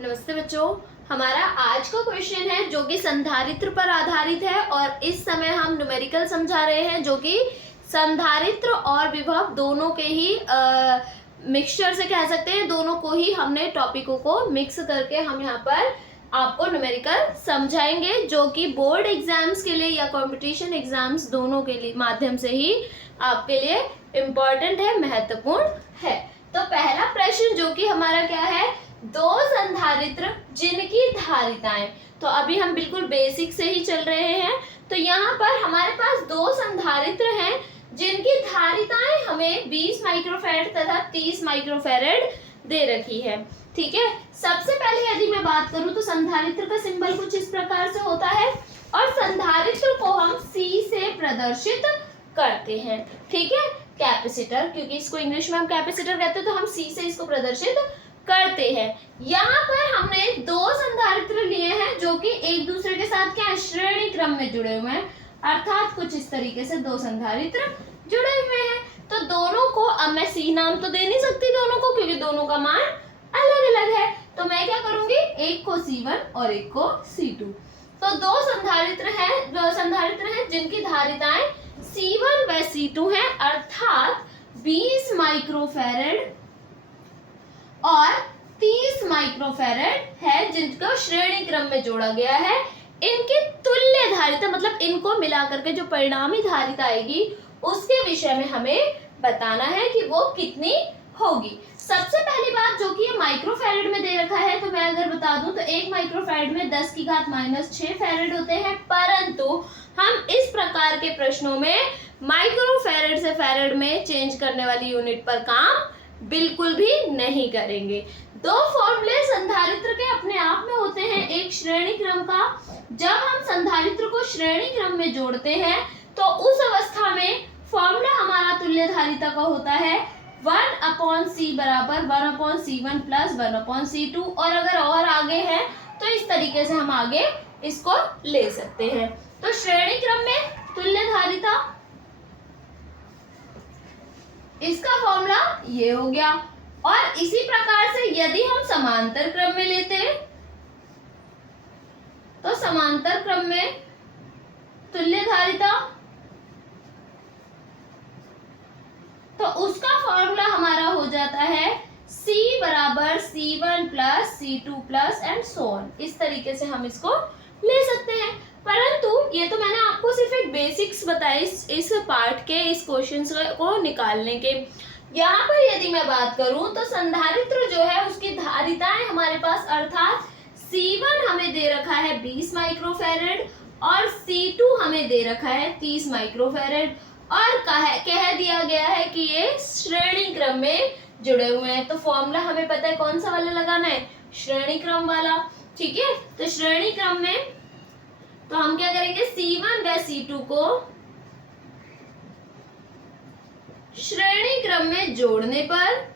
नमस्ते बच्चों। हमारा आज का क्वेश्चन है जो कि संधारित्र पर आधारित है और इस समय हम न्यूमेरिकल समझा रहे हैं जो कि संधारित्र और विभव दोनों के ही मिक्सचर से कह सकते हैं। दोनों को ही हमने टॉपिकों को मिक्स करके हम यहाँ पर आपको न्यूमेरिकल समझाएंगे जो कि बोर्ड एग्जाम्स के लिए या कंपटीशन एग्जाम्स दोनों के लिए माध्यम से ही आपके लिए इम्पोर्टेंट है, महत्वपूर्ण है। तो पहला प्रश्न जो कि हमारा क्या है, दो संधारित्र जिनकी धारिताएं, तो अभी हम बिल्कुल बेसिक से ही चल रहे हैं। तो यहाँ पर हमारे पास दो संधारित्र हैं जिनकी धारिताएं हमें 20 माइक्रोफैरड तथा 30 माइक्रोफैरड दे रखी है। ठीक है, सबसे पहले यदि मैं बात करूं तो संधारित्र का सिंबल कुछ इस प्रकार से होता है और संधारित्र को हम C से प्रदर्शित करते हैं। ठीक है, कैपेसिटर, क्योंकि इसको इंग्लिश में हम कैपेसिटर कहते हैं तो हम C से इसको प्रदर्शित करते हैं। यहाँ पर हमने दो संधारित्र लिए हैं जो कि एक दूसरे के साथ क्या श्रेणी क्रम में जुड़े हुए हैं, अर्थात कुछ इस तरीके से दो संधारित्र जुड़े हुए हैं। तो दोनों को, अब मैं C नाम तो दे नहीं सकती दोनों को क्योंकि दोनों का मान अलग अलग है, तो मैं क्या करूंगी, एक को C1 और एक को C2। तो दो संधारित्र हैं जिनकी धारिताएं C1 व C2 हैं, अर्थात 20 माइक्रोफैरड और 30 माइक्रोफैरड है जिनको श्रेणी क्रम में जोड़ा गया है। इनकी तुल्य धारिता मतलब इनको मिलाकर के जो परिणामी धारिता आएगी उसके विषय में हमें बताना है कि वो कितनी होगी। सबसे पहली बात जो कि ये माइक्रोफैरड में दे रखा है, तो मैं अगर बता दूं तो एक माइक्रोफैरड में 10 की घात -6 फैरड होते हैं, परंतु हम इस प्रकार के प्रश्नों में माइक्रोफैरड से फैरड में चेंज करने वाली यूनिट पर काम बिल्कुल भी नहीं करेंगे। दो फॉर्मूले संधारित्र के अपने आप में होते हैं, एक श्रेणी क्रम का। जब हम संधारित्र को श्रेणी क्रम में जोड़ते हैं तो उस अवस्था में फॉर्मूला हमारा तुल्य धारिता का होता है 1/C बराबर 1/C1 प्लस 1/C2, और अगर और आगे है तो इस तरीके से हम आगे इसको ले सकते हैं। तो श्रेणी क्रम में तुल्य धारिता, इसका फॉर्मूला ये हो गया। और इसी प्रकार से यदि हम समांतर क्रम में लेते हैं तो समांतर क्रम में तुल्य धारिता, तो उसका फॉर्मूला हमारा हो जाता है C बराबर C1 plus C2 plus and so on. इस तरीके से हम इसको ले सकते हैं, परंतु ये तो मैंने आपको सिर्फ एक बेसिक्स बताए इस पार्ट के, इस क्वेश्चन को निकालने के। यहाँ पर यदि मैं बात करूं तो संधारित्र जो है उसकी धारिताएं हमारे पास, अर्थात C1 हमें दे रखा है 20 माइक्रोफैरड और C2 हमें दे रखा है 30 माइक्रोफैरड, और कह दिया गया है कि ये श्रेणी क्रम में जुड़े हुए हैं। तो फॉर्मूला हमें पता है कौन सा वाला लगाना है, श्रेणी क्रम वाला। ठीक है, तो श्रेणी क्रम में तो हम क्या करेंगे, C1 व C2 को श्रेणी क्रम में जोड़ने पर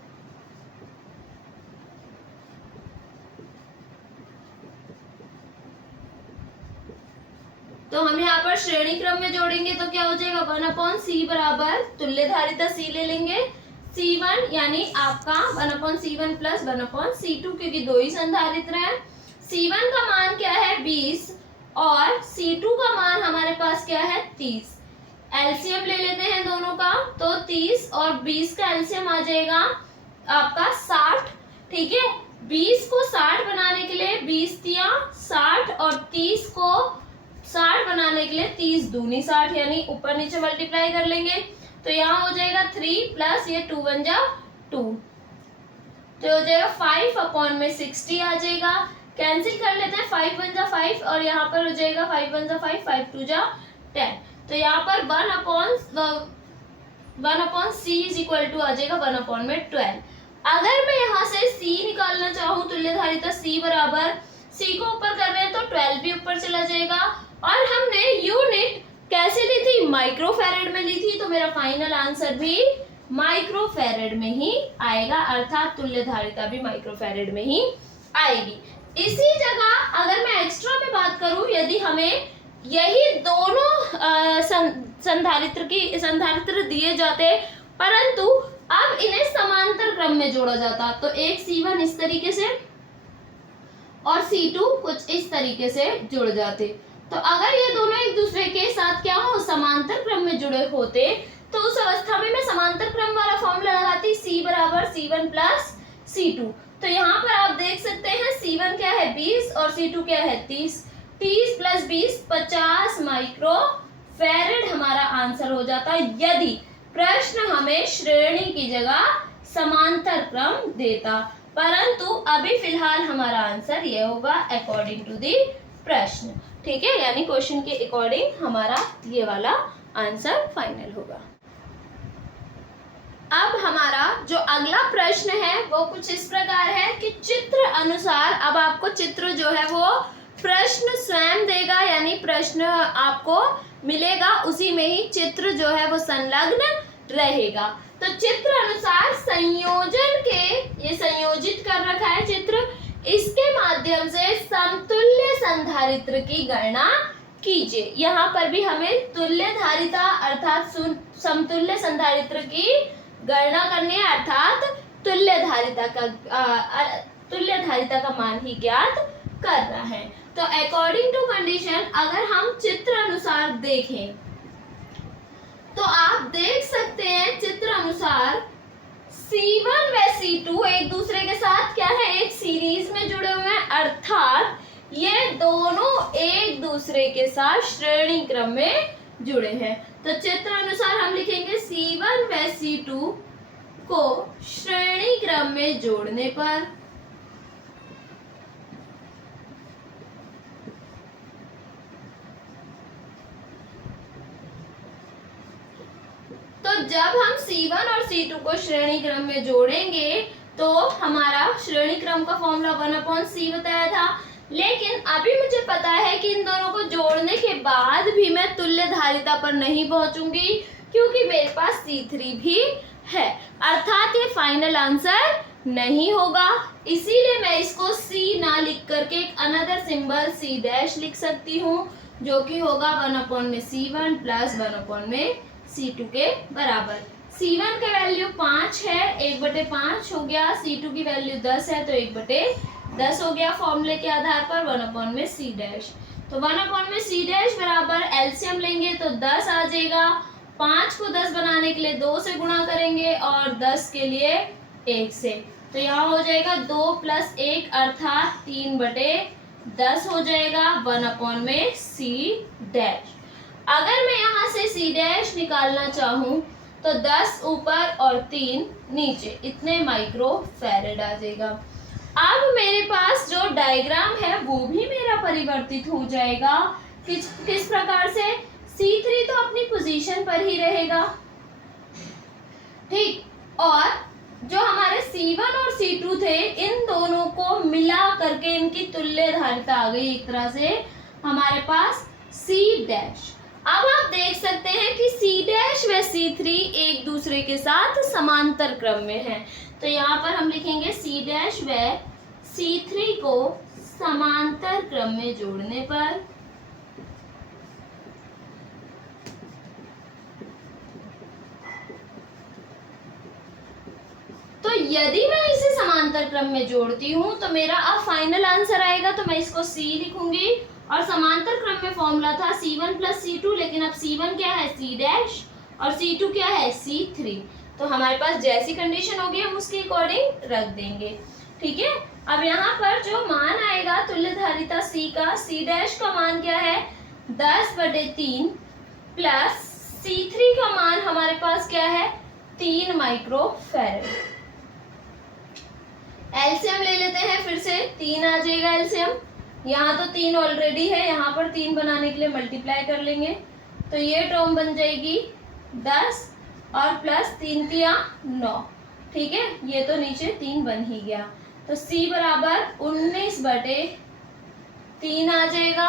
तो हम यहाँ पर श्रेणी क्रम में जोड़ेंगे तो क्या हो जाएगा, 1/C बराबर तुल्य धारिता C ले लेंगे, C1 यानी आपका 1/C1 प्लस 1/C2, क्योंकि दो ही संधारित्र हैं। C1 का मान क्या है 20 और C2 का मान हमारे पास क्या है 30। एलसीएम ले लेते हैं दोनों का, तो 30 और 20 का एलसीएम आ जाएगा आपका 60। ठीक है, 20 को 60 बनाने के लिए 20 तिया 60 और 30 को 60 बनाने के लिए 30 दूनी 60, यानी ऊपर नीचे मल्टीप्लाई कर लेंगे तो यहाँ हो जाएगा 3 प्लस ये 2 बन जा 2, तो हो जाएगा 5/60 आ जाएगा। कैंसिल कर लेते हैं, 5 बन जा 5 और यहाँ पर हो जाएगा 5 बन जा 5, 5 2 जा 10, तो यहाँ पर 1/C इज इक्वल टू आ जाएगा 1/12। अगर मैं यहाँ से C निकालना चाहूँ, तुल्य धारिता C बराबर, C को ऊपर कर रहे हैं तो 12 भी ऊपर चला जाएगा, और हमने यूनिट कैसे ली थी, माइक्रोफैरड में ली थी, तो मेरा फाइनल आंसर भी माइक्रोफैरड में ही आएगा, अर्थात तुल्य धारिता भी माइक्रोफैरड में ही आएगी। इसी जगह अगर मैं एक्स्ट्रा में बात करूं, यदि हमें यही दोनों संधारित्र दिए जाते परंतु अब इन्हें समांतर क्रम में जोड़ा जाता, तो एक C1 इस तरीके से और C2 कुछ इस तरीके से जुड़ जाते। तो अगर ये दोनों एक दूसरे के साथ क्या हो, समांतर क्रम में जुड़े होते, तो उस अवस्था में मैं समांतर क्रम वाला फॉर्मूला लगाती, C बराबर C1 प्लस C2। तो यहाँ पर आप देख सकते हैं C1 क्या है 20 और C2 क्या है 30। 30 प्लस 20 50 माइक्रो फैरेड हमारा आंसर हो जाता है, यदि प्रश्न हमें श्रेणी की जगह समांतर क्रम देता। परंतु अभी फिलहाल हमारा आंसर ये होगा अकॉर्डिंग टू दी प्रश्न। ठीक है, यानी क्वेश्चन के अकॉर्डिंग हमारा ये वाला आंसर फाइनल होगा। अब हमारा जो अगला प्रश्न है वो कुछ इस प्रकार है कि चित्र अनुसार, अब आपको चित्र जो है वो प्रश्न स्वयं देगा, यानी प्रश्न आपको मिलेगा उसी में ही चित्र जो है वो संलग्न रहेगा। तो चित्र अनुसार संयोजन के, ये संयोजित कर रखा है चित्र, इसके माध्यम से समतुल्य संधारित्र की गणना कीजिए। यहाँ पर भी हमें तुल्य धारिता अर्थात समतुल्य संधारित्र की गणना करनी है, अर्थात तुल्य धारिता का मान ही ज्ञात करना है। तो अकॉर्डिंग टू कंडीशन अगर हम चित्र अनुसार देखें तो आप देख सकते हैं चित्र अनुसार C1 व C2 एक दूसरे के साथ क्या है, एक सीरीज में जुड़े हुए हैं, अर्थात ये दोनों एक दूसरे के साथ श्रेणी क्रम में जुड़े हैं। तो चित्र अनुसार हम लिखेंगे C1 व C2 को श्रेणी क्रम में जोड़ने पर जब हम C1 और C2 को श्रेणी क्रम में जोड़ेंगे तो हमारा श्रेणी क्रम का फॉर्मूला 1/C बताया था, लेकिन अभी मुझे पता है कि इन दोनों को जोड़ने के बाद भी मैं तुल्य धारिता पर नहीं पहुंचूंगी, क्योंकि मेरे पास C3 भी है, अर्थात ये फाइनल आंसर नहीं होगा। इसीलिए मैं इसको C ना लिख करके एक अनदर सिंबल C डैश लिख सकती हूँ, जो कि होगा 1/C1 प्लस 1/C2 के बराबर। C1 का वैल्यू 5 है, 1/5 हो गया। C2 की वैल्यू 10 है, तो 1/10 हो गया फॉर्मूले के आधार पर 1/C डैश। तो 1/C डैश बराबर एलसीएम लेंगे तो 10 आ जाएगा। 5 को 10 बनाने के लिए 2 से गुणा करेंगे और 10 के लिए 1 से, तो यहाँ हो जाएगा 2 + 1 अर्थात 3/10 हो जाएगा 1/C डैश। अगर मैं यहाँ से C डैश निकालना चाहूँ तो 10 ऊपर और 3 नीचे, इतने माइक्रो फैरेड आ जाएगा। अब मेरे पास जो डायग्राम है वो भी मेरा परिवर्तित हो जाएगा। किस प्रकार से? C3 तो अपनी पोजीशन पर ही रहेगा, ठीक, और जो हमारे C1 और C2 थे इन दोनों को मिला करके इनकी तुल्य धारिता आ गई एक तरह से हमारे पास C डैश। अब आप देख सकते हैं कि C डैश व C3 एक दूसरे के साथ समांतर क्रम में हैं, तो यहाँ पर हम लिखेंगे C डैश व C3 को समांतर क्रम में जोड़ने पर तो यदि मैं इसे समांतर क्रम में जोड़ती हूँ तो मेरा अब फाइनल आंसर आएगा, तो मैं इसको C लिखूंगी और समांतर क्रम में फॉर्मूला था C1 + C2, लेकिन अब C1 क्या है C डैश और C2 क्या है C3, तो हमारे पास जैसी कंडीशन होगी हम उसके अकॉर्डिंग रख देंगे, ठीक है। अब यहाँ पर जो मान आएगा तुल्य धारिता C का, C डैश का मान क्या है 10/3 प्लस C3 का मान हमारे पास क्या है 3 माइक्रो फैरेड। एलसीएम ले लेते हैं, फिर से 3 आ जाएगा एलसीएम, यहाँ तो 3 ऑलरेडी है, यहाँ पर 3 बनाने के लिए मल्टीप्लाई कर लेंगे, तो ये टर्म बन जाएगी 10 और प्लस 3 × 9, ठीक है, ये तो नीचे 3 बन ही गया, तो C बराबर 19/3 आ जाएगा।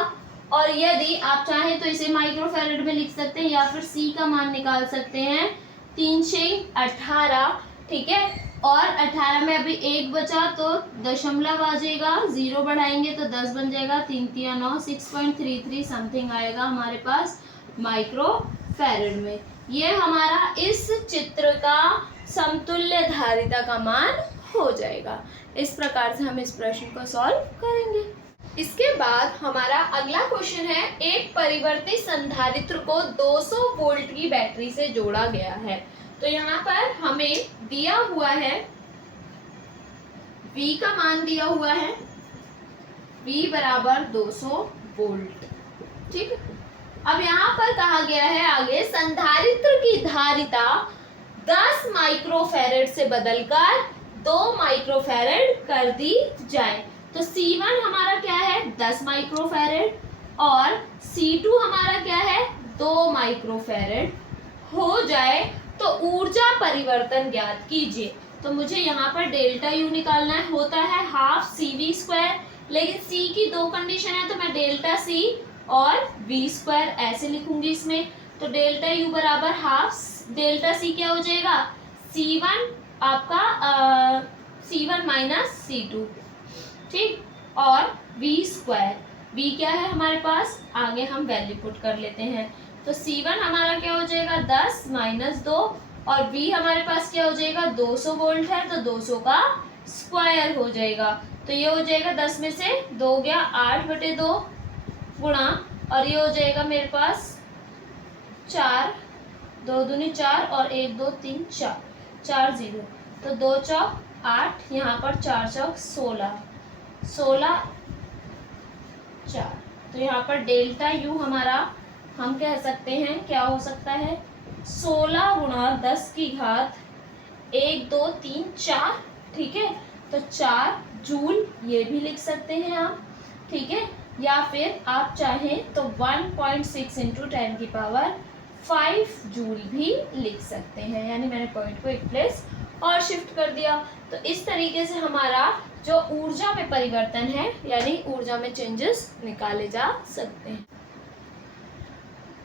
और यदि आप चाहें तो इसे माइक्रोफैरेड में लिख सकते हैं या फिर C का मान निकाल सकते हैं, 3 × 18, ठीक है, और 18 में अभी 1 बचा तो दशमलव आ जाएगा, 0 बढ़ाएंगे तो 10 बन जाएगा, 3 × 9 6.33 समथिंग आएगा हमारे पास माइक्रो फैरेड में। ये हमारा इस चित्र का समतुल्य धारिता का मान हो जाएगा। इस प्रकार से हम इस प्रश्न को सॉल्व करेंगे। इसके बाद हमारा अगला क्वेश्चन है, एक परिवर्ती संधारित्र को 200 वोल्ट की बैटरी से जोड़ा गया है। तो यहाँ पर हमें दिया हुआ है V का मान दिया हुआ है, V बराबर 200 वोल्ट। ठीक, अब यहाँ पर कहा गया है आगे संधारित्र की धारिता 10 माइक्रोफैरेड से बदलकर 2 माइक्रोफैरेड कर दी जाए। तो C1 हमारा क्या है 10 माइक्रोफैरेड और C2 हमारा क्या है 2 माइक्रोफैरेड हो जाए तो ऊर्जा परिवर्तन ज्ञात कीजिए। तो मुझे यहाँ पर डेल्टा यू निकालना है, होता है हाफ CV स्क्वायर, लेकिन C की दो कंडीशन है तो मैं डेल्टा C और V स्क्वायर ऐसे लिखूंगी इसमें। तो डेल्टा यू बराबर हाफ डेल्टा C क्या हो जाएगा C1 आपका C1 माइनस C2, ठीक, और V स्क्वायर, V क्या है हमारे पास, आगे हम वैल्यू पुट कर लेते हैं। तो C1 हमारा क्या हो जाएगा 10 माइनस 2 और V हमारे पास क्या हो जाएगा 200 वोल्ट है तो 200 का स्क्वायर हो जाएगा। तो ये हो जाएगा 10 में से 2 गया 8/2 गुणा, और ये हो जाएगा मेरे पास 4, 2 दूनी 4 और 1 2 3 4, 4 0, तो 2 चौक 8, यहाँ पर 4 चौक 16, 16 4। तो यहाँ पर डेल्टा यू हमारा हम कह सकते हैं क्या हो सकता है 16 गुणा 10 की घात 1 2 3 4, ठीक है, तो 4 जूल ये भी लिख सकते हैं आप, ठीक है, या फिर आप चाहें तो 1.6 इंटू 10 की पावर 5 जूल भी लिख सकते हैं, यानी मैंने पॉइंट को एक प्लेस और शिफ्ट कर दिया। तो इस तरीके से हमारा जो ऊर्जा में परिवर्तन है यानी ऊर्जा में चेंजेस निकाले जा सकते हैं।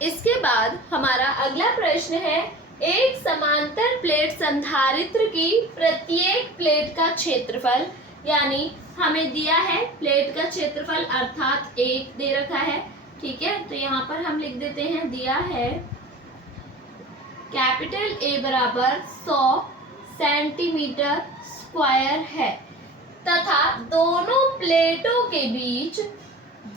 इसके बाद हमारा अगला प्रश्न है, एक समांतर प्लेट संधारित्र की प्रत्येक प्लेट का क्षेत्रफल, यानी हमें दिया है प्लेट का क्षेत्रफल अर्थात 1 दे रखा है, ठीक है, तो यहाँ पर हम लिख देते हैं दिया है कैपिटल A बराबर 100 सेंटीमीटर स्क्वायर है तथा दोनों प्लेटों के बीच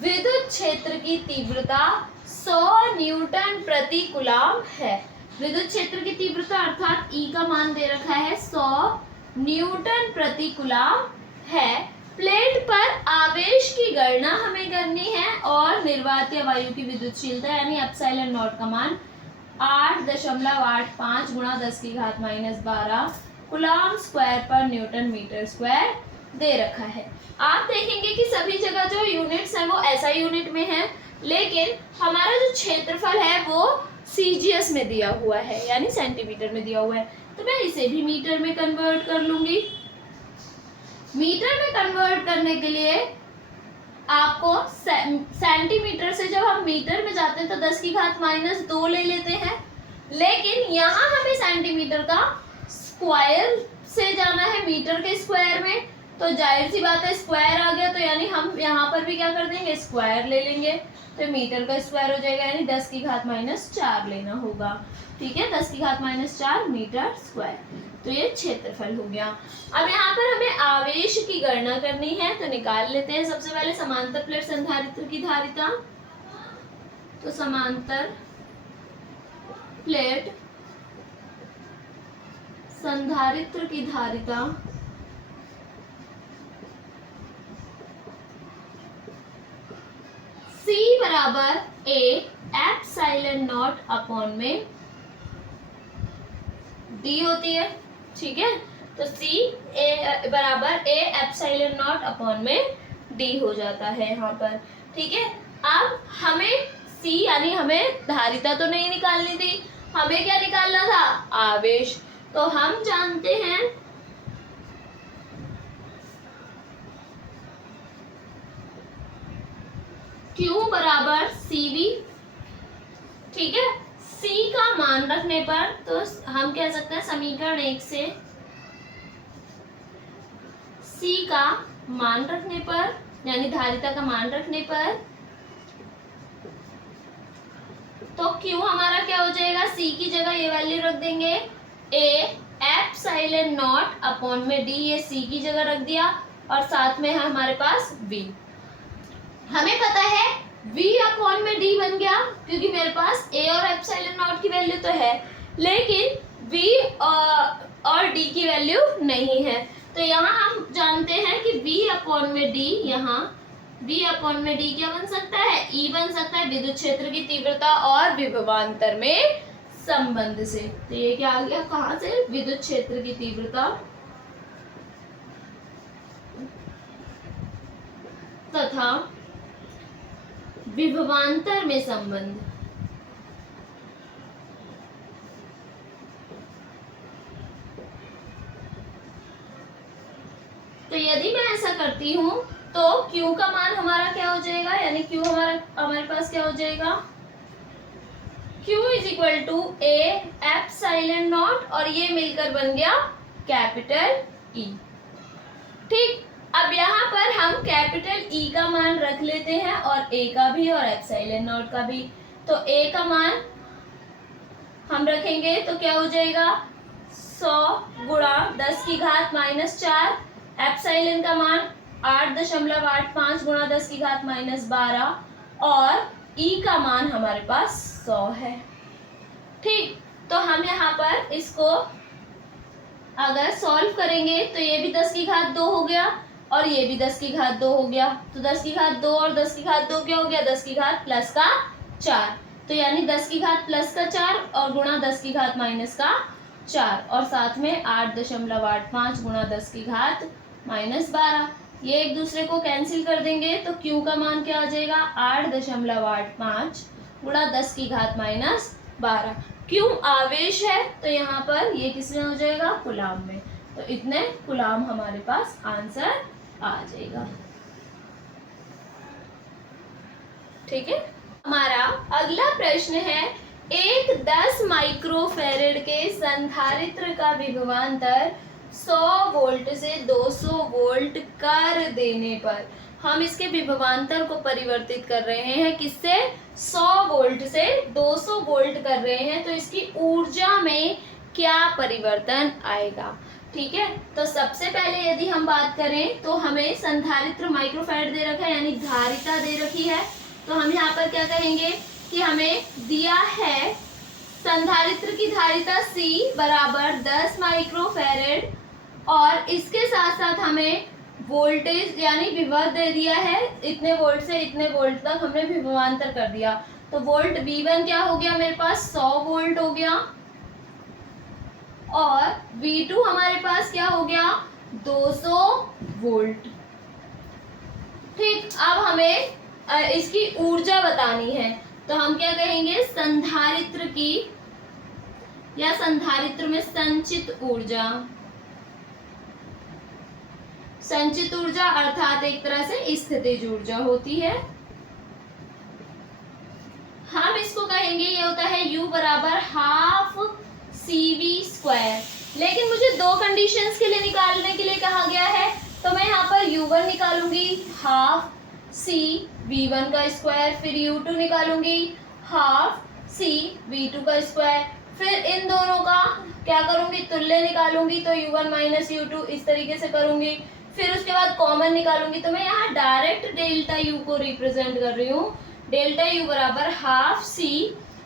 विद्युत क्षेत्र की तीव्रता 100 न्यूटन प्रति कूलम है। विद्युत क्षेत्र की तीव्रता अर्थात E का मान दे रखा है 100 न्यूटन प्रति कूलम है। प्लेट पर आवेश की गणना हमें करनी है और निर्वातीय वायु की विद्युतशीलता यानी एप्सिलॉन नॉट का मान 8.85 गुणा 10 की घात -12 कूलम स्क्वायर पर न्यूटन मीटर स्क्वायर दे रखा है। आप देखेंगे कि सभी जगह जो यूनिट्स हैं वो SI यूनिट में है, लेकिन हमारा जो क्षेत्रफल है वो CGS में दिया हुआ है यानी सेंटीमीटर में दिया हुआ है, तो मैं इसे भी मीटर में कन्वर्ट कर लूंगी। मीटर में कन्वर्ट करने के लिए आपको सेंटीमीटर से जब हम मीटर में जाते हैं तो 10 की घात -2 ले लेते हैं, लेकिन यहाँ हमें सेंटीमीटर का स्क्वायर से जाना है मीटर के स्क्वायर में, तो जाहिर सी बात है स्क्वायर आ गया, तो यानी हम यहाँ पर भी क्या कर देंगे स्क्वायर ले लेंगे, तो मीटर का स्क्वायर हो जाएगा यानी 10 की घात -4 लेना होगा, ठीक है, 10 की घात -4 मीटर स्क्वायर। तो ये क्षेत्रफल हो गया। अब यहाँ पर हमें आवेश की गणना करनी है, तो निकाल लेते हैं सबसे पहले समांतर प्लेट संधारित्र की धारिता। तो समांतर प्लेट संधारित्र की धारिता C बराबर A एप्सिलॉन नॉट अपॉन में D होती है, ठीक है, तो C A बराबर A एप्सिलॉन नॉट अपॉन में D हो जाता है यहाँ पर, ठीक है। अब हमें C यानी हमें धारिता तो नहीं निकालनी थी, हमें क्या निकालना था आवेश, तो हम जानते हैं Q बराबर CV, ठीक है, C का मान रखने पर तो हम कह सकते हैं समीकरण 1 से C का मान रखने पर यानी धारिता का मान रखने पर तो Q हमारा क्या हो जाएगा, C की जगह ये वैल्यू रख देंगे A एप्सिलॉन नॉट अपॉन में डी, ये सी की जगह रख दिया और साथ में है हमारे पास वी। हमें पता है वी अपॉन में डी बन गया क्योंकि मेरे पास ए और एप्सिलॉन नॉट की वैल्यू तो है, लेकिन वी और डी की वैल्यू नहीं है। तो यहाँ हम जानते हैं कि v अपॉन में d, यहाँ v अपॉन में d क्या बन सकता है, E बन सकता है विद्युत क्षेत्र की तीव्रता और विभवांतर में संबंध से। तो ये क्या आ गया, कहाँ से, विद्युत क्षेत्र की तीव्रता तथा विभवांतर में संबंध। तो यदि मैं ऐसा करती हूं तो Q का मान हमारा क्या हो जाएगा, यानी Q हमारे पास क्या हो जाएगा, Q is equal to A epsilon naught और ये मिलकर बन गया कैपिटल E। ठीक, अब यहाँ पर हम कैपिटल E का मान रख लेते हैं और A का भी और एप्सिलॉन नॉट का भी। तो A का मान हम रखेंगे तो क्या हो जाएगा, 100 गुणा 10 की घात -4, एप्सिलॉन का मान 8.85 गुणा 10 की घात -12 और E का मान हमारे पास 100 है। ठीक, तो हम यहाँ पर इसको अगर सॉल्व करेंगे तो ये भी 10 की घात 2 हो गया और ये भी 10 की घात 2 हो गया। तो 10 की घात 2 और 10 की घात 2 क्या हो गया, 10 की घात प्लस का 4। तो यानी 10 की घात प्लस का 4 और गुणा 10 की घात माइनस का 4 और साथ में 8.85 गुणा 10 की घात -12। ये एक दूसरे को कैंसिल कर देंगे तो Q का मान क्या आ जाएगा, 8.85 गुणा 10 की घात -12। Q आवेश है तो यहाँ पर ये किस में हो जाएगा, कूलाम में। तो इतने कूलाम हमारे पास आंसर आ जाएगा। ठीक है, हमारा अगला प्रश्न है, एक 10 माइक्रोफैरेड के संधारित्र का विभवांतर 100 वोल्ट से 200 वोल्ट कर देने पर हम इसके विभवांतर को परिवर्तित कर रहे हैं किससे, 100 वोल्ट से 200 वोल्ट कर रहे हैं, तो इसकी ऊर्जा में क्या परिवर्तन आएगा। ठीक है, तो सबसे पहले यदि हम बात करें तो हमें संधारित्र माइक्रोफैरेड दे रखा है यानी धारिता दे रखी है। तो हम यहाँ पर क्या कहेंगे कि हमें दिया है संधारित्र की धारिता C बराबर 10 माइक्रोफैरेड और इसके साथ साथ हमें वोल्टेज यानी विभव दे दिया है, इतने वोल्ट से इतने वोल्ट तक हमने विभवांतर कर दिया। तो वोल्ट V1 क्या हो गया, मेरे पास 100 वोल्ट हो गया और V2 हमारे पास क्या हो गया, 200 वोल्ट। ठीक, अब हमें इसकी ऊर्जा बतानी है तो हम क्या कहेंगे, संधारित्र की या संधारित्र में संचित ऊर्जा, संचित ऊर्जा अर्थात एक तरह से स्थितिज ऊर्जा होती है। हम इसको कहेंगे ये होता है U बराबर हाफ CV²। लेकिन मुझे दो कंडीशंस के लिए निकालने के लिए कहा गया है तो मैं यहाँ पर U1 निकालूंगी हाफ CV1 का स्क्वायर, फिर U2 निकालूंगी हाफ CV2 का स्क्वायर, फिर इन दोनों का क्या करूंगी, तुल्य निकालूंगी तो U1 माइनस U2 इस तरीके से करूंगी, फिर उसके बाद कॉमन निकालूंगी। तो मैं यहाँ डायरेक्ट डेल्टा U को रिप्रेजेंट कर रही हूँ, डेल्टा U बराबर हाफ C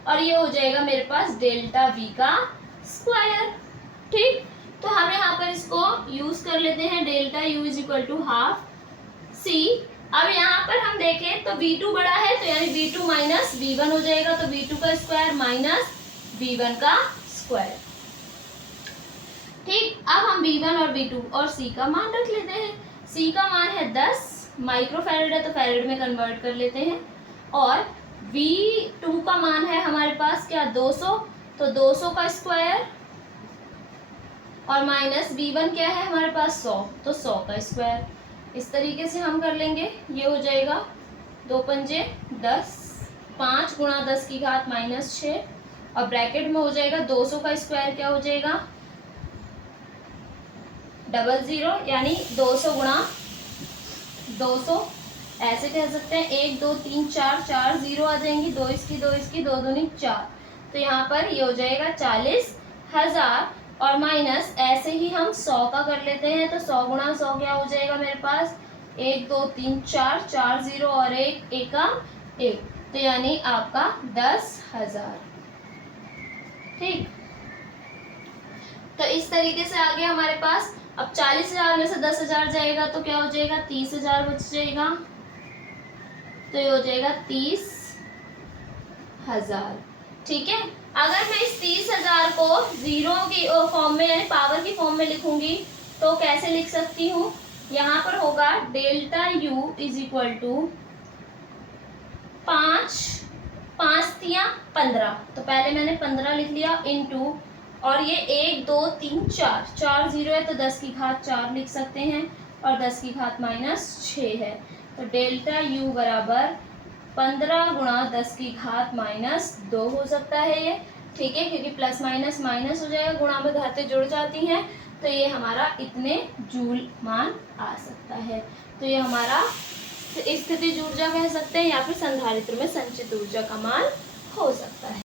और ये हो जाएगा मेरे पास डेल्टा V का स्क्वायर। ठीक, तो हम यहाँ पर इसको यूज कर लेते हैं, delta U is equal to half C। अब यहाँ पर हम देखें तो V2 बड़ा है तो यानी V2 माइनस V1 हो जाएगा, तो V2 का स्क्वायर माइनस V1 का स्क्वायर। ठीक, अब हम V1 और V2 और C का मान रख लेते हैं। C का मान है 10 माइक्रोफैरेड है तो फैरेड में कन्वर्ट कर लेते हैं और V2 का मान है हमारे पास क्या, 200, तो 200 का स्क्वायर और माइनस V1 क्या है हमारे पास 100, तो 100 का स्क्वायर। इस तरीके से हम कर लेंगे, ये हो जाएगा 2 पंजे 10, 5 गुणा 10 की घात -6 और ब्रैकेट में हो जाएगा 200 का स्क्वायर क्या हो जाएगा 00, यानी 200 गुणा 200 ऐसे कह सकते हैं, 1 2 3 4 4 0 आ जाएंगी, 2 इसकी 2 इसकी 2 दूनी 4, तो यहाँ पर ये हो जाएगा 40,000। और माइनस ऐसे ही हम 100 का कर लेते हैं, तो 100 गुणा 100 क्या हो जाएगा मेरे पास, 1 2 3 4, 4 0 और 1 एका 1, तो यानी आपका 10,000। ठीक, तो इस तरीके से आ गया हमारे पास। अब 40,000 में से 10,000 जाएगा तो क्या हो जाएगा, 30,000 बच जाएगा, तो ये हो जाएगा 30,000। ठीक है, अगर मैं इस 30,000 को जीरो की फॉर्म में यानी पावर की फॉर्म में लिखूंगी तो कैसे लिख सकती हूँ, यहाँ पर होगा delta U is equal to 5 5 तो पहले मैंने 15 लिख लिया इनटू, और ये 1 2 3 4, 4 0 है तो 10 की घात 4 लिख सकते हैं, और 10 की घात -6 है, तो डेल्टा यू बराबर 15 गुणा 10 की घात -2 हो सकता है ये। ठीक है, क्योंकि प्लस माइनस माइनस हो जाएगा, गुणा में घातें जुड़ जाती हैं, तो ये हमारा इतने जूल मान आ सकता है। तो ये हमारा स्थितिज ऊर्जा कह सकते हैं या फिर संधारित्र में संचित ऊर्जा का मान हो सकता है।